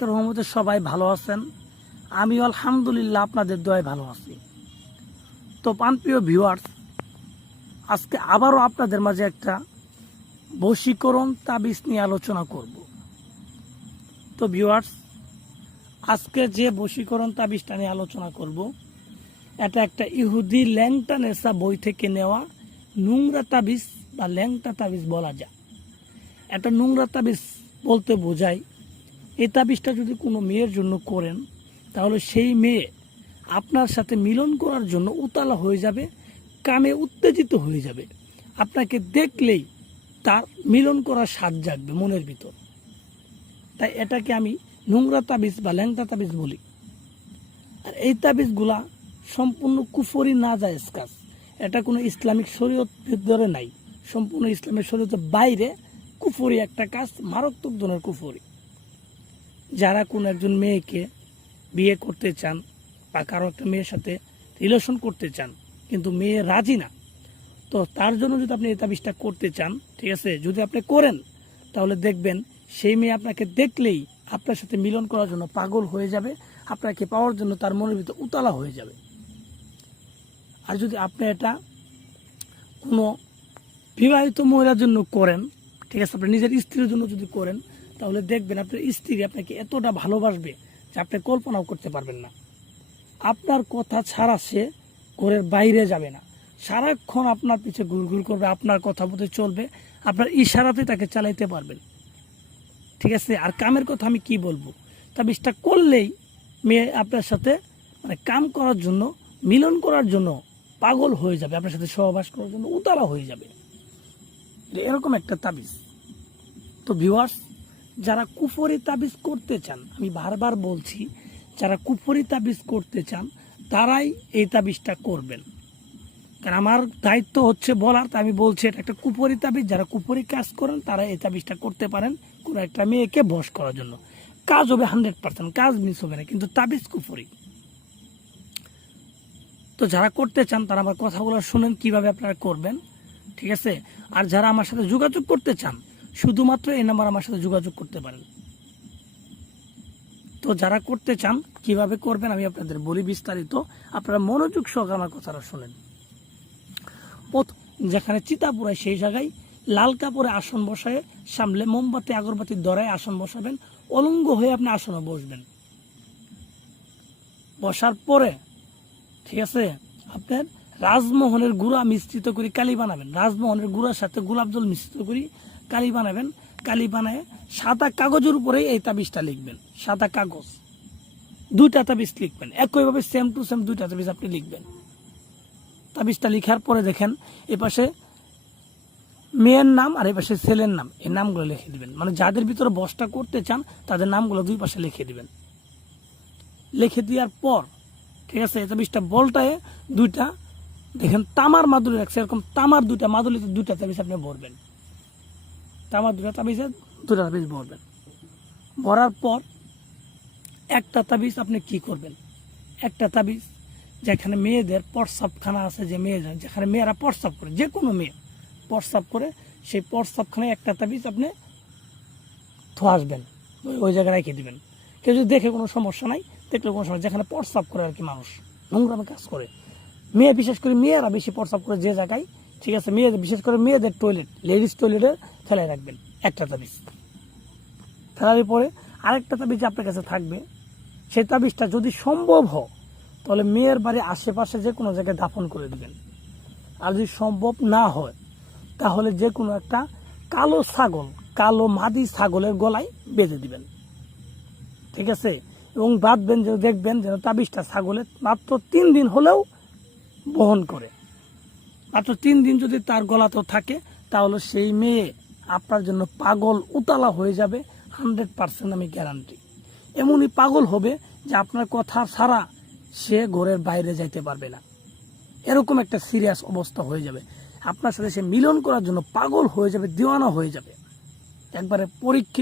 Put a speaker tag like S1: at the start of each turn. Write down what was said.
S1: রহমতে সবাই ভালো আছেন। আমি আলহামদুলিল্লাহ আপনাদের দয় ভালো আছি। তো পানপ্রিয় ভিউয়ার্স আজকে আবারও আপনাদের মাঝে একটা বশীকরণ তাবিজ নিয়ে আলোচনা করব। তো ভিউয়ার্স আজকে যে বশীকরণ তাবিজটা নিয়ে আলোচনা করব, এটা একটা ইহুদি ল্যাংটা নেশা বই থেকে নেওয়া নোংরা তাবিজ বা ল্যাংটা তাবিজ বলা যায়। একটা নোংরা তাবিজ বলতে বোঝায় এই তাবিজটা যদি কোনো মেয়ের জন্য করেন, তাহলে সেই মেয়ে আপনার সাথে মিলন করার জন্য উতালা হয়ে যাবে, কামে উত্তেজিত হয়ে যাবে। আপনাকে দেখলেই তার মিলন করার স্বাদ জাগবে মনের ভিতর। তাই এটাকে আমি নোংরা তাবিজ বা ল্যাংটা তাবিজ বলি। আর এই তাবিজগুলা সম্পূর্ণ কুফরি না যায় কাজ এটা কোনো ইসলামিক শরীয়ত ভিতরে নাই। সম্পূর্ণ ইসলামের শরীয়তের বাইরে কুফরি একটা কাজ, মারাত্মক ধরনের কুফরি। যারা কোনো একজন মেয়েকে বিয়ে করতে চান বা কারও একটা মেয়ের সাথে রিলেশন করতে চান, কিন্তু মেয়ে রাজি না, তো তার জন্য যদি আপনি এই তাবিজটা করতে চান, ঠিক আছে, যদি আপনি করেন, তাহলে দেখবেন সেই মেয়ে আপনাকে দেখলেই আপনার সাথে মিলন করার জন্য পাগল হয়ে যাবে, আপনাকে পাওয়ার জন্য তার মনের ভিতর উতলা হয়ে যাবে। আর যদি আপনি এটা কোনো বিবাহিত মহিলার জন্য করেন, ঠিক আছে, আপনি নিজের স্ত্রীর জন্য যদি করেন তাহলে দেখবেন আপনার স্ত্রী আপনাকে এতটা ভালোবাসবে যে আপনি কল্পনাও করতে পারবেন না। আপনার কথা ছাড়া সে ঘরের বাইরে যাবে না। সারাক্ষণ আপনার পিছে ঘুরঘুর করবে, আপনার কথা মতো চলবে, আপনার ইশারাতে তাকে চালাইতে পারবেন। ঠিক আছে? আর কামের কথা আমি কি বলব? তা বিষটা করলেই মেয়ে আপনার সাথে মানে কাম করার জন্য, মিলন করার জন্য পাগল হয়ে যাবে, আপনার সাথে সহবাস করার জন্য উতারা হয়ে যাবে। এরকম একটা তাবিজ। তো ভিউয়ার্স যারা কুফরি তাবিজ করতে চান, আমি বারবার বলছি, যারা কুফরি তাবিজ করতে চান, তারাই এই তাবিজটা করবেন। কারণ আমার দায়িত্ব হচ্ছে বলার, তাই আমি বলছি এটা একটা কুপরি তাবিজ। যারা কুপরি কাজ করেন, তারা এই তাবিজটা করতে পারেন কোনো একটা মেয়েকে বস করার জন্য। কাজ হবে হান্ড্রেড পার্সেন্ট, কাজ মিস হবে না, কিন্তু তাবিজ কুপুরি তো যারা করতে চান, তারা আমার কথাগুলো শুনেন, কীভাবে আপনারা করবেন, ঠিক আছে? আর যারা আমার সাথে যোগাযোগ করতে চান শুধুমাত্র এই নাম্বার আমার সাথে যোগাযোগ করতে পারেন। তো যারা করতে চান, কীভাবে করবেন আমি আপনাদের বলি বিস্তারিত। আপনারা মনোযোগ সহকারে আমার কথাটা শোনেন। যেখানে চিতা পুরায় সেই জায়গায় লাল কাপড়ে আসন বসায় সামলে মোমবাতি, আগরবাতি দরায় আসন বসাবেন। অলঙ্গ হয়ে আপনি আসনে বসবেন। বসার পরে, ঠিক আছে, আপনার রাজমোহনের গুঁড়া মিশ্রিত করে কালি বানাবেন। রাজমোহনের গুঁড়ার সাথে গোলাপ জল মিশ্রিত করে কালি বানাবেন। কালি বানায় সাদা কাগজের উপরে এই তাবিজটা লিখবেন। সাদা কাগজ। দুইটা তাবিজ লিখবেন। একইভাবে সেম টু সেম দুইটা তাবিজ আপনি লিখবেন। তাবিজটা লিখার পরে দেখেন, এ পাশে মেয়ের নাম আর এই পাশে ছেলের নাম, এই নামগুলো লিখে দিবেন। মানে যাদের ভিতরে বসটা করতে চান, তাদের নামগুলো দুই পাশে লিখে দিবেন। লিখে দেওয়ার পর, ঠিক আছে, এই তাবিজটা বলটায় দুইটা, দেখেন তামার মাদুলি রাখছে এরকম তামার দুইটা মাদুলিতে দুইটা তাবিজ আপনি ভরবেন। তামার দুইটা তাবিজে দুটা তাবিজ ভরবেন। ভরার পর একটা তাবিজ আপনি কি করবেন? একটা তাবিজ যেখানে মেয়েদের প্রস্রাবখানা আছে, যে মেয়েদের যেখানে মেয়েরা প্রস্রাব করে, যে কোনো মেয়ে প্রস্রাব করে, সেই প্রস্রাবখানায় একটা তাবিজ আপনি আসবেন ওই- জায়গায় রেখে দিবেন। কেউ যদি দেখে কোনো সমস্যা নাই, দেখলে কোনো সমস্যা যেখানে প্রস্রাব করে আর কি মানুষ, নোংরামে কাজ করে। মেয়ে, বিশেষ করে মেয়েরা বেশি প্রস্রাব করে যে জায়গায় ঠিক আছে, মেয়েদের, বিশেষ করে মেয়েদের টয়লেট লেডিস টয়লেটে ফেলে রাখবেন, একটা তাবিজ। ফেলার পরে আরেকটা তাবিজ আপনার কাছে থাকবে সেই তাবিজটা যদি সম্ভব হয়, তাহলে মেয়ের বাড়ি আশেপাশে যে কোনো জায়গায় দাফন করে দিবেন। আর যদি সম্ভব না হয়, তাহলে যে কোনো একটা কালো ছাগল, কালো মাদি ছাগলের গলায় বেঁধে দিবেন। ঠিক আছে? এবং বাঁধবেন যে দেখবেন যেন তাবিজটা ছাগলের মাত্র তিন দিন হলেও বহন করে। মাত্র তিন দিন যদি তার গলাতে থাকে, তাহলে সেই মেয়ে আপনার জন্য পাগল, উতালা হয়ে যাবে, হান্ড্রেড পার্সেন্ট আমি গ্যারান্টি এমনই পাগল হবে যে আপনার কথা ছাড়া সে ঘরের বাইরে যাইতে পারবে না। এরকম একটা সিরিয়াস অবস্থা হয়ে যাবে। আপনার সাথে সে মিলন করার জন্য পাগল হয়ে যাবে, দিওয়ানা হয়ে যাবে। একবারে পরীক্ষিত